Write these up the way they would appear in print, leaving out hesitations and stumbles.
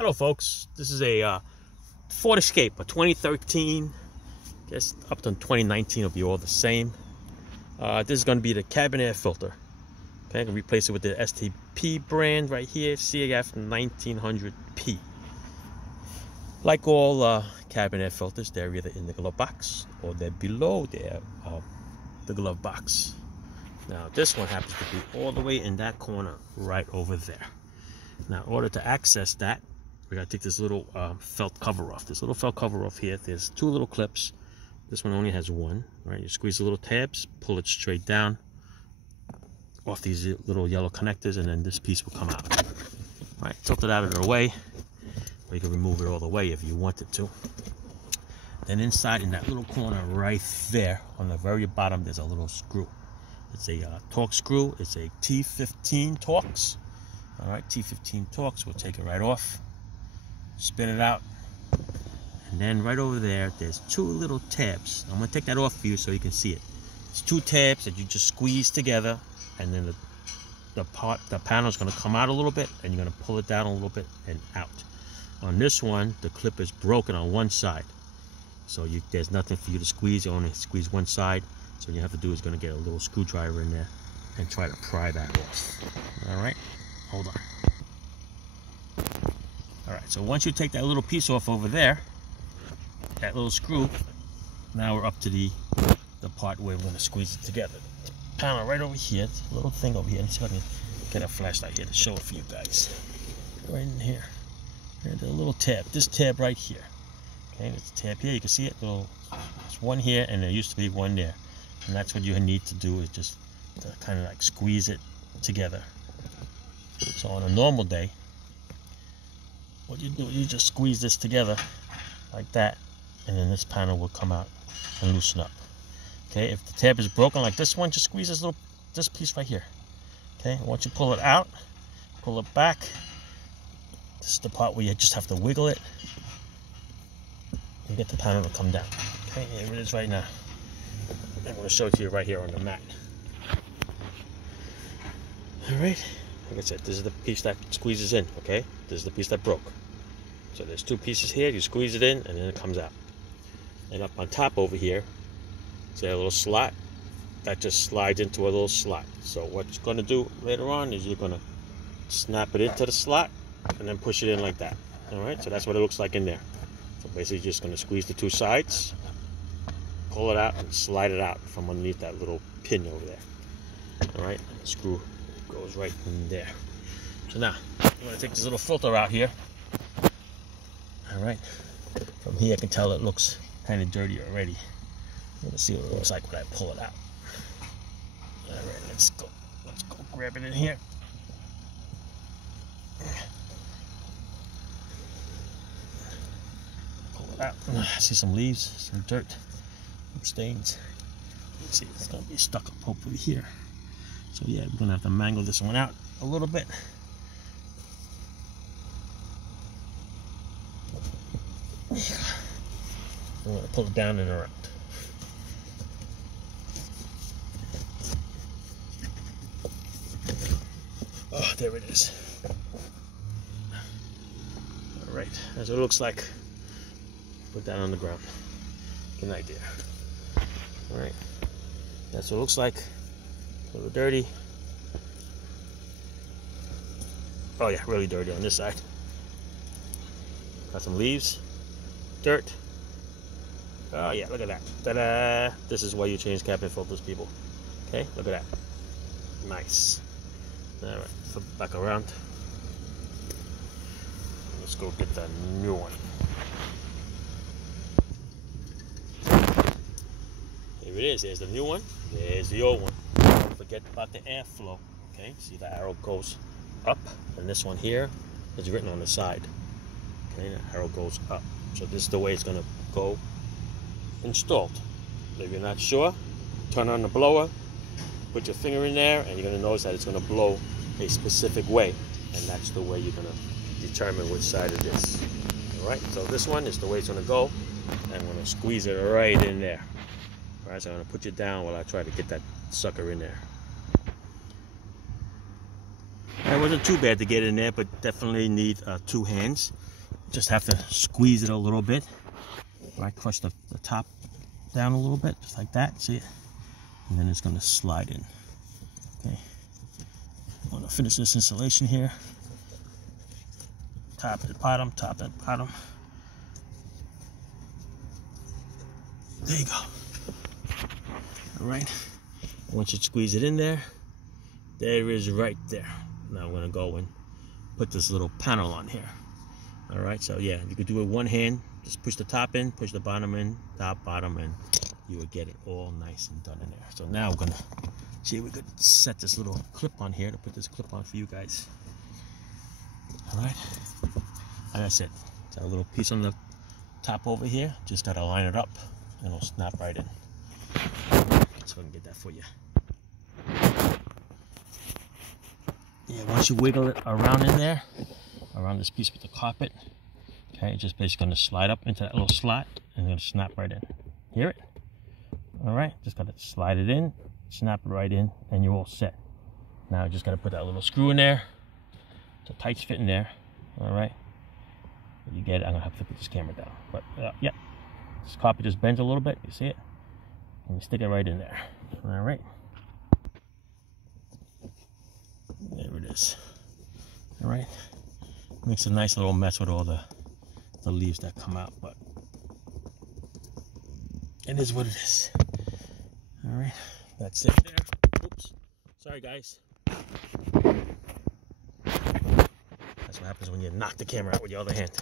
Hello folks, this is a Ford Escape, a 2013, I guess up to 2019 will be all the same. This is going to be the cabin air filter. Okay, I'm going to replace it with the STP brand right here, CAF 1900P. Like all cabin air filters, they're either in the glove box or they're below the glove box. Now this one happens to be all the way in that corner right over there. Now in order to access that, we gotta take this little felt cover off. This little felt cover off here, there's two little clips. This one only has one, right? You squeeze the little tabs, pull it straight down off these little yellow connectors, and then this piece will come out. All right, tilt it out of the way, or you can remove it all the way if you wanted to. Then inside in that little corner right there, on the very bottom, there's a little screw. It's a Torx screw. It's a T15 Torx. All right, T15 Torx. We'll take it right off. Spin it out, and then right over there there's two little tabs. I'm going to take that off for you so you can see it. It's two tabs that you just squeeze together, and then the panel is going to come out a little bit, and you're going to pull it down a little bit and out. On this one, the clip is broken on one side, so there's nothing for you to squeeze. You only squeeze one side, so what you have to do is going to get a little screwdriver in there and try to pry that off. All right, hold on. Alright, so once you take that little piece off over there, that little screw, now we're up to the part where we're going to squeeze it together. The panel right over here, a little thing over here. Let's see if I can get a flashlight here to show it for you guys. Right in here. There's a little tab, this tab right here. Okay, there's a tab here, you can see it. There's one here, and there used to be one there. And that's what you need to do, is just kind of like squeeze it together. So on a normal day, what you do, you just squeeze this together like that, and then this panel will come out and loosen up. Okay, if the tab is broken like this one, just squeeze this piece right here. Okay, once you pull it out, pull it back. This is the part where you just have to wiggle it and get the panel to come down. Okay, here it is right now. I'm going to show it to you right here on the mat. All right, like I said, this is the piece that squeezes in. Okay, this is the piece that broke. So there's two pieces here, you squeeze it in, and then it comes out. And up on top over here, see a little slot? That just slides into a little slot. So what you're going to do later on is you're going to snap it into the slot and then push it in like that. Alright, so that's what it looks like in there. So basically you're just going to squeeze the two sides, pull it out, and slide it out from underneath that little pin over there. Alright, the screw goes right in there. So now, I'm going to take this little filter out here. Alright, from here I can tell it looks kind of dirty already. Let's see what it looks like when I pull it out. Alright, let's go grab it in here. Pull it out. I see some leaves, some dirt, some stains. Let's see, it's going to be stuck up hopefully here. So yeah, we're going to have to mangle this one out a little bit. I'm going to pull it down and around. Oh, there it is. Alright, that's what it looks like. Put that on the ground. Get an idea. Alright, that's what it looks like. A little dirty. Oh yeah, really dirty on this side. Got some leaves. Dirt. Oh yeah, look at that. Ta-da! This is why you change cabin filters, people. Okay, look at that. Nice. Alright, flip it back around. Let's go get the new one. Here it is. There's the new one. There's the old one. Don't forget about the airflow. Okay, see the arrow goes up, and this one here is written on the side. Okay, the arrow goes up. So this is the way it's going to go installed. If you're not sure, turn on the blower, put your finger in there, and you're going to notice that it's going to blow a specific way. And that's the way you're going to determine which side it is. Alright, so this one is the way it's going to go. And I'm going to squeeze it right in there. Alright, so I'm going to put you down while I try to get that sucker in there. It wasn't too bad to get in there, but definitely need 2 hands. Just have to squeeze it a little bit. Right, crush the top down a little bit, just like that. See it? And then it's going to slide in. Okay. I'm going to finish this installation here. Top and bottom, top and bottom. There you go. All right. Once you squeeze it in there, there it is right there. Now I'm going to go and put this little panel on here. All right, so yeah, you could do it one hand. Just push the top in, push the bottom in, top, bottom, and you would get it all nice and done in there. So now we're going to see if we could set this little clip on here to put this clip on for you guys. All right, like I said, got a little piece on the top over here. Just got to line it up and it'll snap right in. So I can get that for you. Yeah, once you wiggle it around in there, around this piece with the carpet, okay, it's just basically going to slide up into that little slot and it's going to snap right in. Hear it? All right, just got to slide it in, snap it right in, and you're all set. Now I just got to put that little screw in there. It's a tight fit in there. All right, you get it. I'm going to have to put this camera down, but yeah, this carpet just bends a little bit. You see it? And you stick it right in there. All right, there it is. All right, makes a nice little mess with all the leaves that come out, but it is what it is. All right, that's it there. Oops, sorry guys. That's what happens when you knock the camera out with your other hand.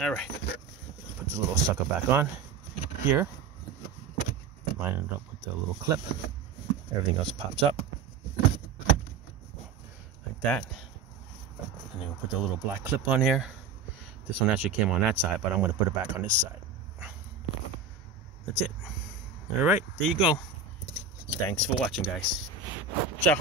All right, put this little sucker back on here. Line it up with the little clip. Everything else pops up like that. And then we'll put the little black clip on here. This one actually came on that side, but I'm going to put it back on this side. That's it. All right, there you go. Thanks for watching, guys. Ciao.